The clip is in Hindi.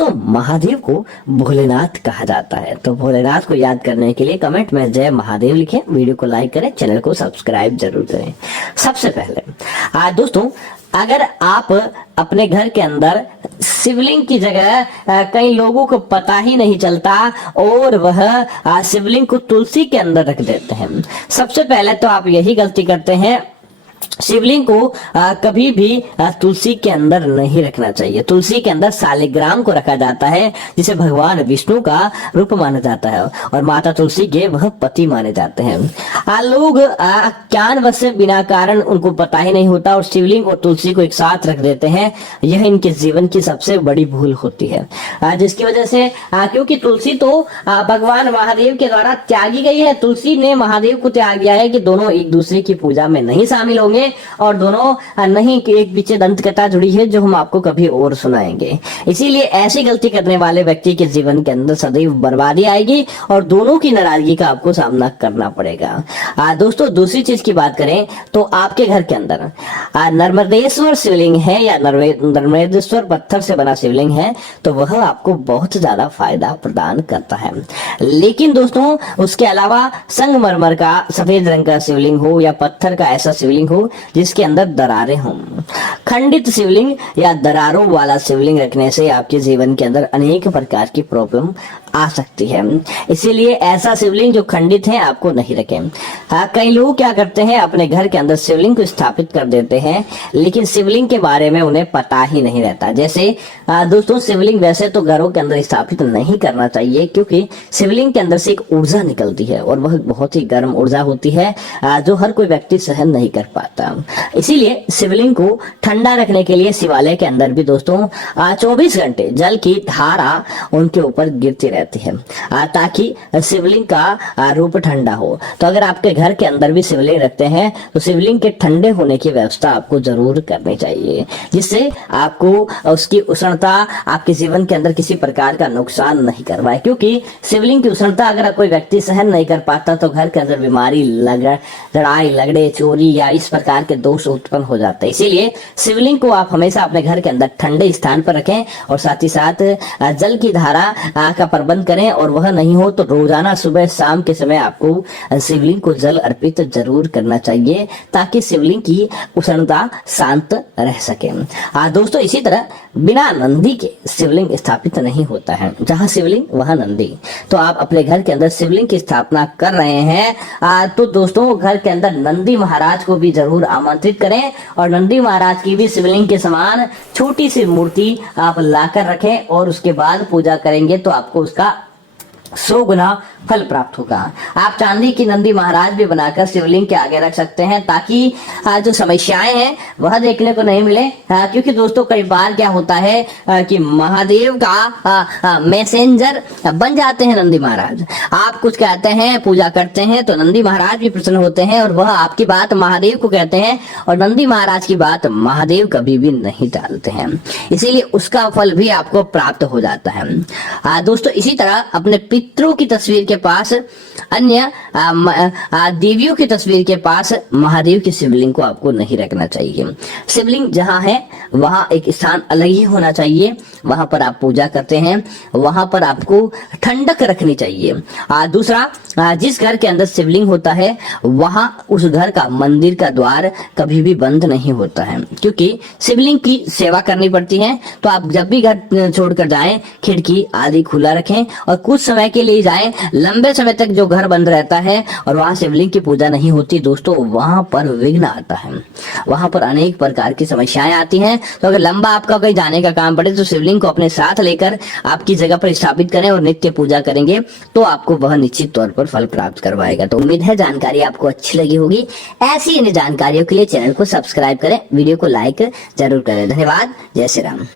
दोस्तों महादेव को भोलेनाथ कहा जाता है, तो भोलेनाथ को याद करने के लिए कमेंट में जय महादेव लिखें, वीडियो को लाइक करें, चैनल को सब्सक्राइब जरूर करें। सबसे पहले दोस्तों, अगर आप अपने घर के अंदर शिवलिंग की जगह कई लोगों को पता ही नहीं चलता और वह शिवलिंग को तुलसी के अंदर रख देते हैं। सबसे पहले तो आप यही गलती करते हैं, शिवलिंग को कभी भी तुलसी के अंदर नहीं रखना चाहिए। तुलसी के अंदर शालिग्राम को रखा जाता है, जिसे भगवान विष्णु का रूप माना जाता है और माता तुलसी के वह पति माने जाते हैं। लोग ज्ञानवश से बिना कारण उनको पता ही नहीं होता और शिवलिंग और तुलसी को एक साथ रख देते हैं। यह इनके जीवन की सबसे बड़ी भूल होती है, जिसकी वजह से क्योंकि तुलसी तो भगवान महादेव के द्वारा त्यागी गई है। तुलसी ने महादेव को त्याग दिया है कि दोनों एक दूसरे की पूजा में नहीं शामिल होंगे और दोनों नहीं कि एक पीछे दंत कथा जुड़ी है जो हम आपको कभी और सुनाएंगे। इसीलिए ऐसी गलती करने वाले व्यक्ति के जीवन के अंदर सदैव बर्बादी आएगी और दोनों की नाराजगी का आपको सामना करना पड़ेगा। दोस्तों, दूसरी चीज की बात करें तो आपके घर के अंदर नर्मदेश्वर शिवलिंग है या नर्मदेश्वर पत्थर से बना शिवलिंग है तो वह आपको बहुत ज्यादा फायदा प्रदान करता है। लेकिन दोस्तों, उसके अलावा संगमरमर का सफेद रंग का शिवलिंग हो या पत्थर का ऐसा शिवलिंग हो जिसके अंदर दरारें हों, खंडित शिवलिंग या दरारों वाला शिवलिंग रखने से आपके जीवन के अंदर अनेक प्रकार की प्रॉब्लम आ सकती है। इसीलिए ऐसा शिवलिंग जो खंडित है आपको नहीं रखें। कई लोग क्या करते हैं, अपने घर के अंदर शिवलिंग को स्थापित कर देते हैं लेकिन शिवलिंग के बारे में उन्हें पता ही नहीं रहता। जैसे दोस्तों, शिवलिंग वैसे तो घरों के अंदर स्थापित नहीं करना चाहिए क्योंकि शिवलिंग के अंदर से एक ऊर्जा निकलती है और वह बहुत ही गर्म ऊर्जा होती है जो हर कोई व्यक्ति सहन नहीं कर पाता। इसीलिए शिवलिंग को ठंडा रखने के लिए शिवालय के अंदर भी दोस्तों 24 घंटे जल की धारा उनके ऊपर गिरती रहती है ताकि शिवलिंग का रूप ठंडा हो। तो अगर आपके घर के अंदर भी शिवलिंग रखते हैं तो शिवलिंग के ठंडे होने की व्यवस्था आपको जरूर करनी चाहिए, जिससे आपको उसकी उष्णता आपके जीवन के अंदर किसी प्रकार का नुकसान नहीं करवाए। क्योंकि शिवलिंग की उष्णता अगर कोई व्यक्ति सहन नहीं कर पाता तो घर के अंदर बीमारी, लड़ाई झगड़े, चोरी या इस प्रकार के दोष उत्पन्न हो जाते हैं। इसीलिए शिवलिंग को आप हमेशा अपने घर के अंदर ठंडे स्थान पर रखें और साथ ही साथ जल की धारा का प्रबंध करें और वह नहीं हो तो रोजाना सुबह शाम के समय आपको शिवलिंग को जल अर्पित जरूर करना चाहिए ताकि शिवलिंग की उष्णता शांत रह सके। दोस्तों, इसी तरह बिना नंदी के शिवलिंग स्थापित नहीं होता है। जहां शिवलिंग वहां नंदी। तो आप अपने घर के अंदर शिवलिंग की स्थापना कर रहे हैं तो दोस्तों, घर के अंदर नंदी महाराज को भी जरूर आमंत्रित करें और नंदी महाराज की भी शिवलिंग के समान छोटी सी मूर्ति आप लाकर रखें और उसके बाद पूजा करेंगे तो आपको उसका 100 गुना फल प्राप्त होगा। आप चांदी की नंदी महाराज भी बनाकर शिवलिंग के आगे रख सकते हैं ताकि जो समस्याएं हैं वह देखने को नहीं मिले। क्योंकि दोस्तों, कई बार क्या होता है कि महादेव का मैसेंजर बन जाते हैं नंदी महाराज। आप कुछ कहते हैं, पूजा करते हैं तो नंदी महाराज भी प्रसन्न होते हैं और वह आपकी बात महादेव को कहते हैं और नंदी महाराज की बात महादेव कभी भी नहीं टालते हैं। इसीलिए उसका फल भी आपको प्राप्त हो जाता है। दोस्तों, इसी तरह अपने पितरों की तस्वीर के पास, अन्य देवियों की तस्वीर के पास महादेव की शिवलिंग को आपको नहीं रखना चाहिए। शिवलिंग जहां है वहां एक स्थान अलग ही होना चाहिए। वहां पर आप पूजा करते हैं वहां पर आपको ठंडक रखनी चाहिए। दूसरा, जिस घर के अंदर शिवलिंग होता है वहां उस घर का मंदिर का द्वार कभी भी बंद नहीं होता है क्योंकि शिवलिंग की सेवा करनी पड़ती है। तो आप जब भी घर छोड़कर जाएं खिड़की आदि खुला रखें और कुछ समय के लिए जाएं। लंबे समय तक जो घर बंद रहता है और वहां शिवलिंग की पूजा नहीं होती दोस्तों, वहां पर विघ्न आता है, वहां पर अनेक प्रकार की समस्याएं आती हैं। तो अगर लंबा आपका कहीं जाने का काम पड़े तो शिवलिंग को अपने साथ लेकर आपकी जगह पर स्थापित करें और नित्य पूजा करेंगे तो आपको वह निश्चित तौर पर फल प्राप्त करवाएगा। तो उम्मीद है जानकारी आपको अच्छी लगी होगी। ऐसी अन्य जानकारियों के लिए चैनल को सब्सक्राइब करें, वीडियो को लाइक जरूर करें। धन्यवाद। जय श्री राम।